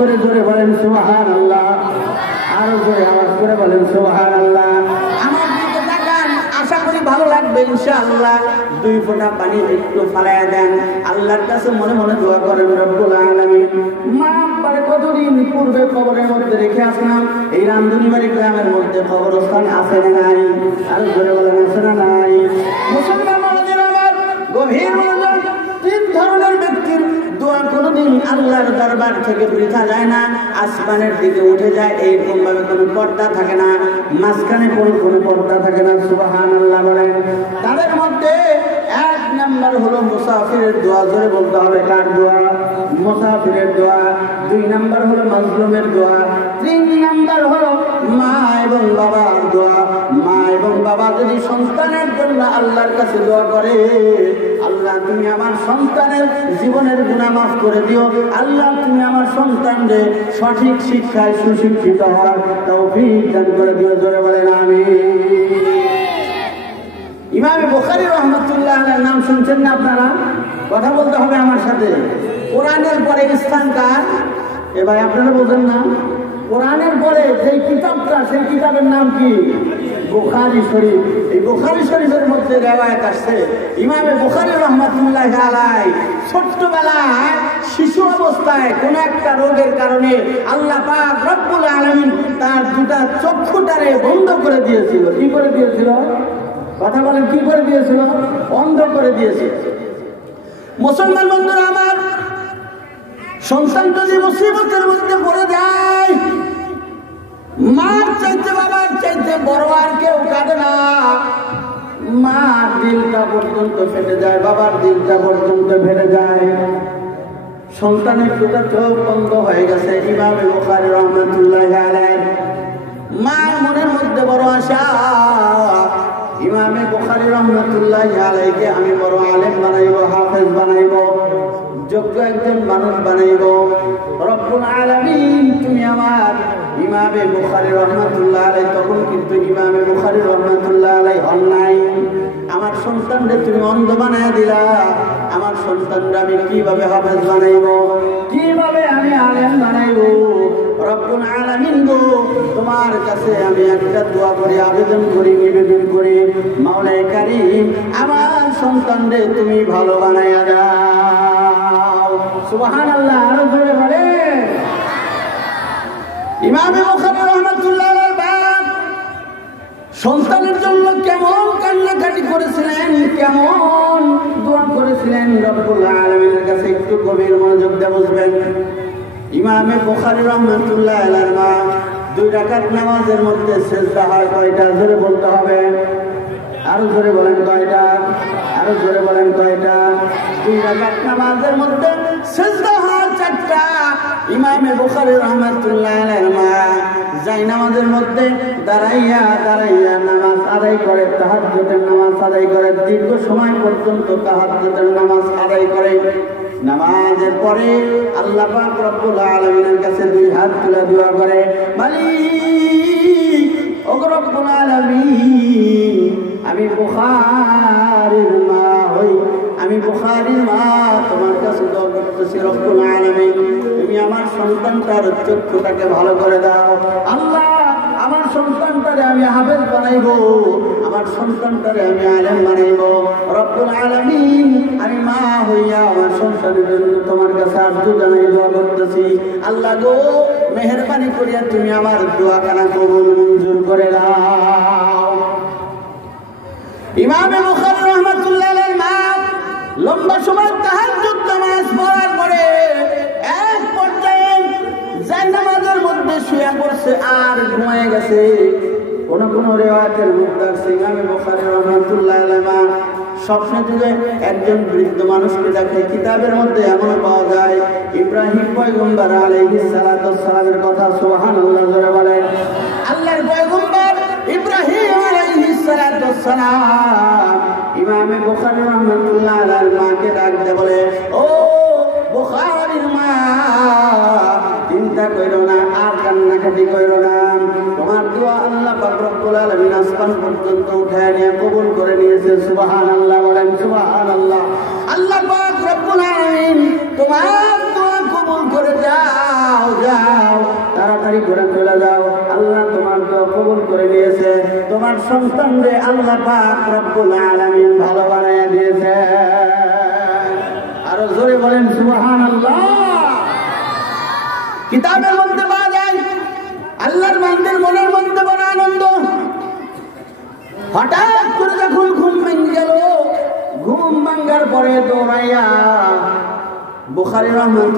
করে জোরে বলেন সুবহানাল্লাহ, আরো জোরে আওয়াজ করে বলেন সুবহানাল্লাহ। আমার দিকে তাকান, আশা করি ভালো লাগবে ইনশাআল্লাহ। 2 ফোঁটা পানি একটু ফালায়া দেন, আল্লাহর কাছে মনে মনে দোয়া করেন রব্বুল আলামিন। মা আব্বার কতদিন পূর্বে কবরের মধ্যে রেখে আসলাম, এই রামধুনিবাড়ি গ্রামের মধ্যে কবরস্থান আছে না নাই? আর জোরে বলেন আছে না নাই? মুসলমান মানুষের আমার গভীর মনোযোগ, 3 ধরনের ব্যক্তির দোয়া কোনোদিন আল্লাহর দরবার থেকে বৃথা যায় না। আসমানের দিকে উঠে যায়, এইরকম ভাবে কোনো পর্দা থাকে না, মাঝখানে কোনো পর্দা থাকে না। সুবহানাল্লাহ বলেন। তাদের মধ্যে 1 নাম্বার হলো মুসাফিরের দোয়া। ধরে বলতে হবে কার দোয়া? মুসাফিরের দোয়া। 2 নাম্বার হলো মাজলুমের দোয়া। 3 নাম্বার হলো মা এবং বাবার দোয়া। মা এবং বাবা যদি সন্তানের জন্য আল্লাহর কাছে দোয়া করে, আল্লাহ তুমি আমার সন্তানের জীবনের গুনাহ মাফ করে দিও, আল্লাহ তুমি আমার সন্তানদের সঠিক শিক্ষায় সুশিক্ষিত হওয়ার তৌফিক দান করে দিও। জোরে বলেন আমিন। ইমাম বুখারী রাহমাতুল্লাহ আলাইহির নাম শুনছেন না আপনারা? কথা বলতে হবে আমার সাথে। কোরআনের পরে স্থান কার? এ ভাই আপনারা বলছেন না? কোরআনের পরে যে কিতাবটা, সেই কিতাবের নাম কি? বুখারী শরীফ। এই বুখারী শরীফের মধ্যে রিওয়ায়াত আসছে, ইমাম বুখারী রাহমাতুল্লাহ আলাইহি ছোট্টবেলায় শিশু অবস্থায় কোন একটা রোগের কারণে আল্লাহ পাক রব্বুল আলামিন তার 2টা চক্ষুটারে বন্ধ করে দিয়েছিল। কি করে দিয়েছিল? কথা বলেন, কি করে দিয়েছিল? বন্ধ করে দিয়েছিল। মুসলমান বন্ধুরা আমার, সন্তান যদি মুসিবতের মধ্যে পড়ে যায়, মার চাইতে বাবার চাইতে বড় আর কেউ কাঁদে না। মার দিলটা পর্যন্ত ফেটে যায়, বাবার দিলটা পর্যন্ত ফেটে যায়। সন্তানের 2টা চোখ বন্ধ হয়ে গেছে। ইমাম বুখারী রাহমাতুল্লাহ আলাইহি মার মনের মধ্যে বড় আশা, ইমাম বুখারী রাহমাতুল্লাহ আলাইহিকে আমি বড় আলেম বানাইব, হাফেজ বানাইব, যোগ্য একজন মানুষ বানাইব। রব্বুল আলামিন তুমি আমার ইমাম বুখারী রাহমাতুল্লাহ আলাইহি, তখন কিন্তু ইমাম বুখারী রাহমাতুল্লাহ আলাইহি হন নাই, আমার সন্তানকে তুমি অন্ধ বানায় দিলা। আমার সন্তানরা আমি কিভাবে হাফেজ বানাইব, কিভাবে আমি আলেম বানাইব? রব্বুল আলামিন গো, তোমার কাছে আমি একটা দোয়া করি, আবেদন করি, নিবেদন করি, মাওলায়ে কারীম আমার সন্তানদের তুমি ভালো বানাইয়া দাও। সুবহানাল্লাহ, আরো জোরে বলে। ইমাম বুখারী রাহমাতুল্লাহ আলাইহি বাপ সন্তানের জন্য কেমন কান্নাকাটি করেছিলেন, কেমন দোয়া করেছিলেন রব্বুল আলামিনের কাছে, একটু গভীর মনোযোগ দিয়ে বুঝবেন। ইমাম বুখারী রাহমাতুল্লাহ আলাইহির মা 2 রাকাত নামাজের মধ্যে সিজদা হয় কয়টা? জোরে বলতে হবে, আরো জোরে বলেন কয়টা? আরো জোরে বলেন কয়টা? 2 রাকাত নামাজের মধ্যে সিজদা হয় 4টা। ইমাম বুখারী রাহমাতুল্লাহ আলাইহির মা যাই নামাজের মধ্যে দাঁড়াইয়া দাঁড়াইয়া নামাজ আদায় করে, তাহাজ্জুদের নামাজ আদায় করে, দীর্ঘ সময় পর্যন্ত তাহাজ্জুদের নামাজ আদায় করে। নামাজের পরে আল্লাহ পাক রব্বুল আলামিনের কাছে 2 হাত তুলে দোয়া করে, মালিক ও রব্বুল আলামিন, আমি বুখারীর মা হই, আমি বুখারীর মা তোমার কাছে দোয়া করতেছি রব্বুল আলামিন, তুমি আমার সন্তানটার চক্ষুটাকে ভালো করে দাও। আল্লাহ আমার সন্তানটারে আমি হাফেজ বানাইব, আমার সন্তানটারে আমি আলেম বানাইব। রব্বুল আলামিন আমি মা হইয়া আমার সন্তানের জন্য তোমার কাছে আরজু জানাই দোয়া করতেছি। আল্লাহ গো, মেহেরবানি করিয়া তুমি আমার দোয়াখানা কবুল মঞ্জুর করে দাও। ইমাম বুখারী রাহমাতুল্লাহ আলাইহি মা লম্বা সময় তাহাজ্জুদ নামাজ পড়ার পরে এক পর্যায়ে জায়নামাজের মধ্যে শুয়ে পড়ছে আর ঘুমিয়ে গেছে। কোন কোন রিওয়ায়াতের মধ্যে আছে ইমাম বুখারী রাহমাতুল্লাহ আলাইহি মা স্বপ্নে যুগে একজন বৃদ্ধ মানুষকে দেখে। কিতাবের মধ্যে এমন পাওয়া যায় ইব্রাহিম পয়গম্বর আলাইহিস সালাতু ওয়াস সালামের কথা। সুবহানাল্লাহ জোরে বলেন। আল্লাহর পয়গম্বর ইব্রাহিম আলাইহিস সালাতু ওয়াস সালাম ইমাম বুখারী রাহমাতুল্লাহ আলাইহির মাকে ডাক দিয়ে বলে, ও বুখারীর মা, চিন্তা কইরো না আর কান্নাকাটি কইরো না, তোমার দোয়া আল্লাহ পাক রব্বুল আলামিন আসমান পর্যন্ত উঠায় নিয়ে কবুল করে নিয়েছে। সুবহানাল্লাহ বলেন, সুবহানাল্লাহ। আল্লাহ পাক রব্বুল আলামিন তোমার দোয়া কবুল করে যাও, যাও কবুল করে নিয়েছে, তোমার সন্তানরে আল্লাহ পাক রব্বুল আলামিন ভালো বানাইয়া দিয়েছে। আরো জোরে বলেন সুবহানাল্লাহ। কিতাবের মধ্যে পাওয়া যায় আল্লাহর বান্দার মনের মধ্যে বড় আনন্দ। হঠাৎ করে যখন ঘুম ভেঙে গেল, ঘুম ভাঙার পরে দৌড়াইয়া বুখারী রহমাতুল্লাহ